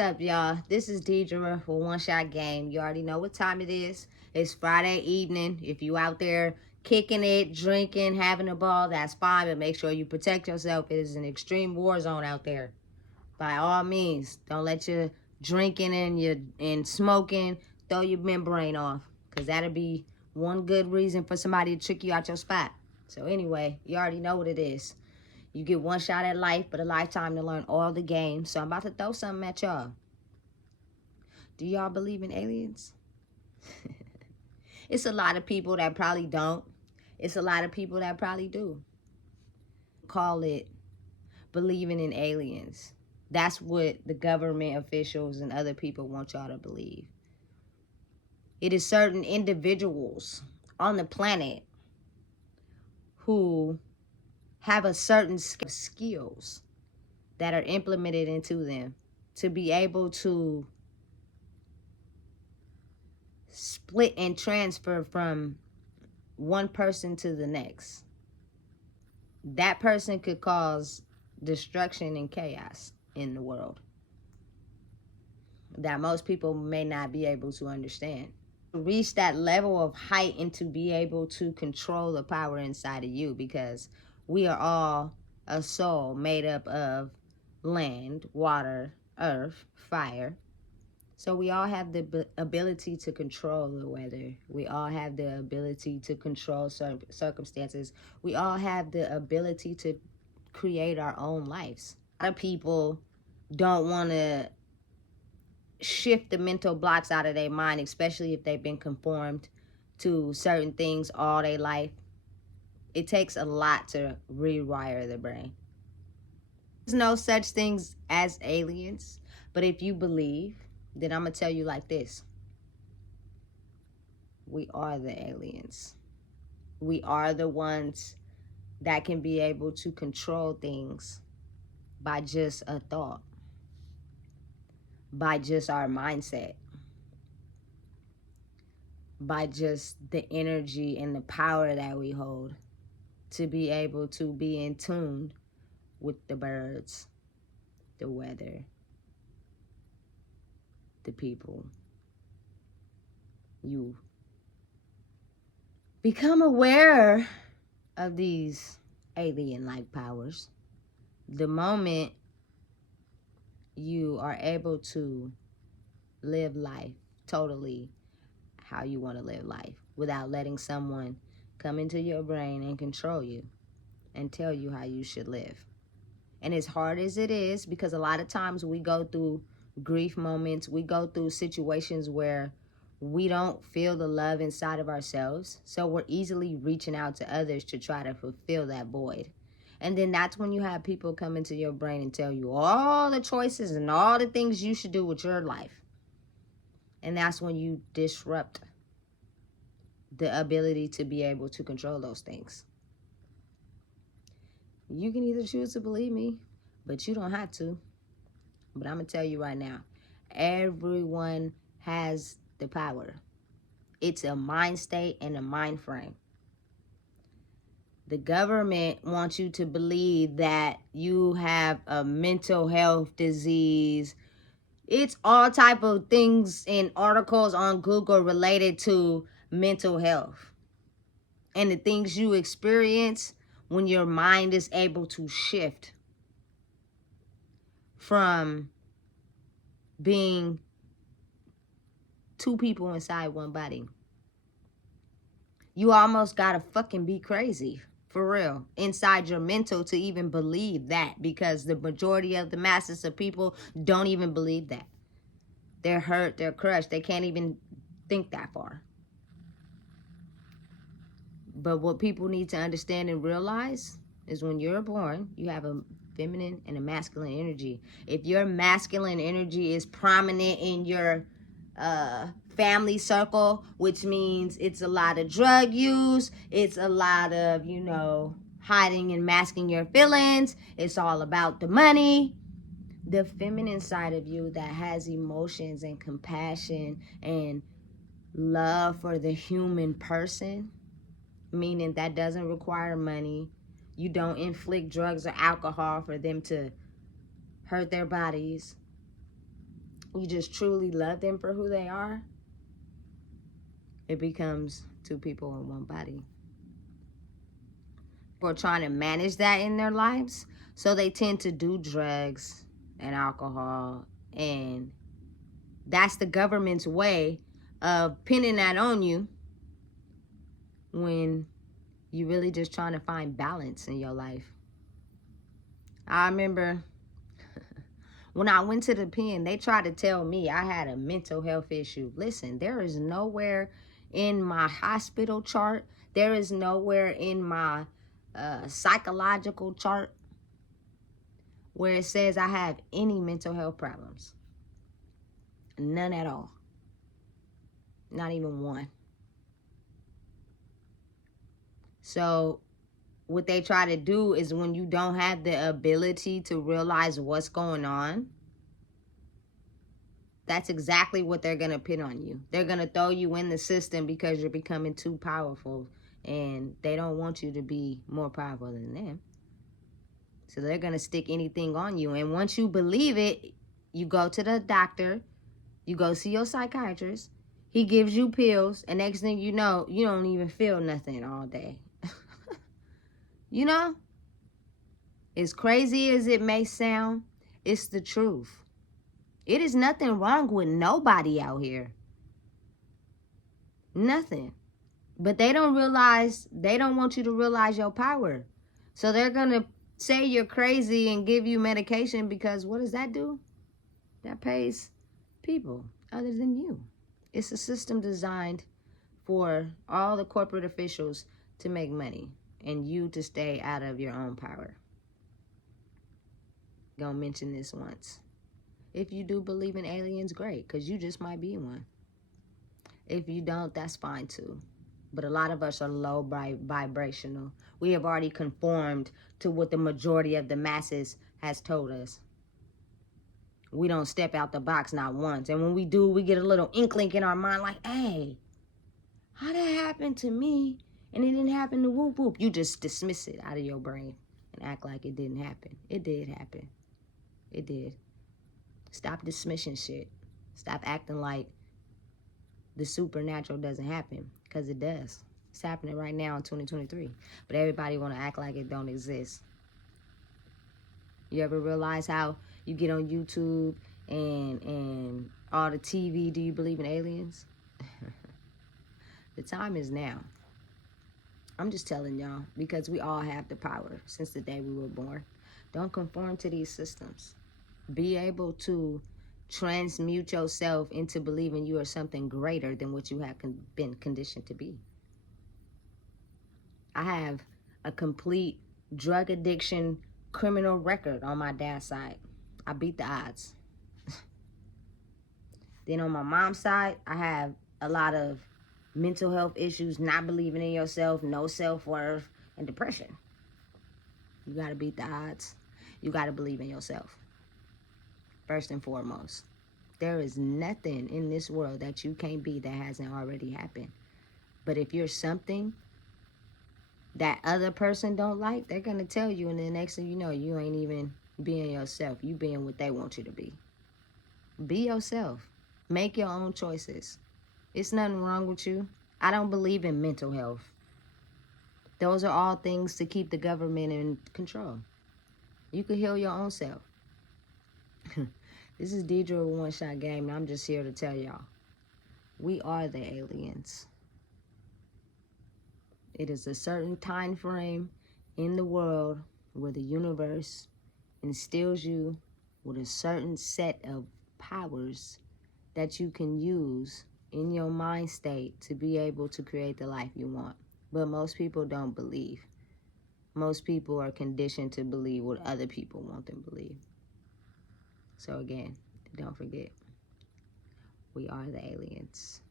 What's up, y'all? This is Deidre for One Shot Game. You already know what time it is. It's Friday evening. If you out there kicking it, drinking, having a ball, that's fine, but make sure you protect yourself. It is an extreme war zone out there. By all means, don't let your drinking and smoking throw your membrane off, because that'll be one good reason for somebody to trick you out your spot. So anyway, you already know what it is. You get one shot at life, but a lifetime to learn all the games. So I'm about to throw something at y'all. Do y'all believe in aliens? It's a lot of people that probably don't. It's a lot of people that probably do. Call it believing in aliens. That's what the government officials and other people want y'all to believe. It is certain individuals on the planet who have a certain skills that are implemented into them to be able to split and transfer from one person to the next. That person could cause destruction and chaos in the world that most people may not be able to understand. To reach that level of height and to be able to control the power inside of you, because we are all a soul made up of land, water, earth, fire. So we all have the ability to control the weather. We all have the ability to control certain circumstances. We all have the ability to create our own lives. A lot of people don't want to shift the mental blocks out of their mind, especially if they've been conformed to certain things all their life. It takes a lot to rewire the brain. There's no such things as aliens, but if you believe, then I'm going to tell you like this. We are the aliens. We are the ones that can be able to control things by just a thought, by just our mindset, by just the energy and the power that we hold to be able to be in tune with the birds, the weather, the people, you. Become aware of these alien-like powers the moment you are able to live life totally how you want to live life without letting someone come into your brain and control you and tell you how you should live. And as hard as it is, because a lot of times we go through grief moments, we go through situations where we don't feel the love inside of ourselves, so we're easily reaching out to others to try to fulfill that void. And then that's when you have people come into your brain and tell you all the choices and all the things you should do with your life. And that's when you disrupt the ability to be able to control those things. You can either choose to believe me, but you don't have to. But I'm going to tell you right now, everyone has the power. It's a mind state and a mind frame. The government wants you to believe that you have a mental health disease. It's all type of things in articles on Google related to mental health and the things you experience when your mind is able to shift from being two people inside one body. You almost gotta fucking be crazy, for real, inside your mental to even believe that, because the majority of the masses of people don't even believe that. They're hurt, they're crushed, they can't even think that far. But what people need to understand and realize is when you're born, you have a feminine and a masculine energy. If your masculine energy is prominent in your family circle, which means it's a lot of drug use, it's a lot of, hiding and masking your feelings, it's all about the money. The feminine side of you that has emotions and compassion and love for the human person, meaning that doesn't require money. You don't inflict drugs or alcohol for them to hurt their bodies. you just truly love them for who they are, it becomes two people in one body. People are trying to manage that in their lives, so they tend to do drugs and alcohol, and that's the government's way of pinning that on you when you really just trying to find balance in your life. I remember when I went to the pen, they tried to tell me I had a mental health issue. Listen, there is nowhere in my hospital chart, there is nowhere in my psychological chart where it says I have any mental health problems. None at all. Not even one. So what they try to do is, when you don't have the ability to realize what's going on, that's exactly what they're going to pin on you. They're going to throw you in the system because you're becoming too powerful, and they don't want you to be more powerful than them. So they're going to stick anything on you. And once you believe it, you go to the doctor, you go see your psychiatrist, he gives you pills, and next thing you know, you don't even feel nothing all day. You know? As crazy as it may sound, it's the truth. It is nothing wrong with nobody out here. Nothing. But they don't want you to realize your power. So they're going to say you're crazy and give you medication, because what does that do? That pays people other than you. It's a system designed for all the corporate officials to make money and you to stay out of your own power. Gonna mention this once. If you do believe in aliens, great, because you just might be one. If you don't, that's fine too. But a lot of us are low vibrational. We have already conformed to what the majority of the masses has told us. We don't step out the box not once. And when we do, we get a little inkling in our mind like, hey, how that happened to me and it didn't happen to whoop whoop? You just dismiss it out of your brain and act like it didn't happen. It did happen. It did. Stop dismissing shit. Stop acting like the supernatural doesn't happen, because it does. It's happening right now in 2023. But everybody want to act like it don't exist. You ever realize how you get on YouTube and all the TV, do you believe in aliens? The time is now. I'm just telling y'all, because we all have the power since the day we were born. Don't conform to these systems. Be able to transmute yourself into believing you are something greater than what you have been conditioned to be. I have a complete drug addiction criminal record on my dad's side. I beat the odds. Then on my mom's side, I have a lot of mental health issues, not believing in yourself, no self-worth, and depression. You got to beat the odds. You got to believe in yourself. First and foremost, there is nothing in this world that you can't be that hasn't already happened. But if you're something that other person don't like, they're going to tell you, and the next thing you know, you ain't even being yourself. You being what they want you to be. Be yourself. Make your own choices. It's nothing wrong with you. I don't believe in mental health. Those are all things to keep the government in control. You can heal your own self. This is Deidre with One Shot Game, and I'm just here to tell y'all, we are the aliens. It is a certain time frame in the world where the universe instills you with a certain set of powers that you can use in your mind state to be able to create the life you want. But most people don't believe. Most people are conditioned to believe what other people want them to believe. So again, don't forget, we are the aliens.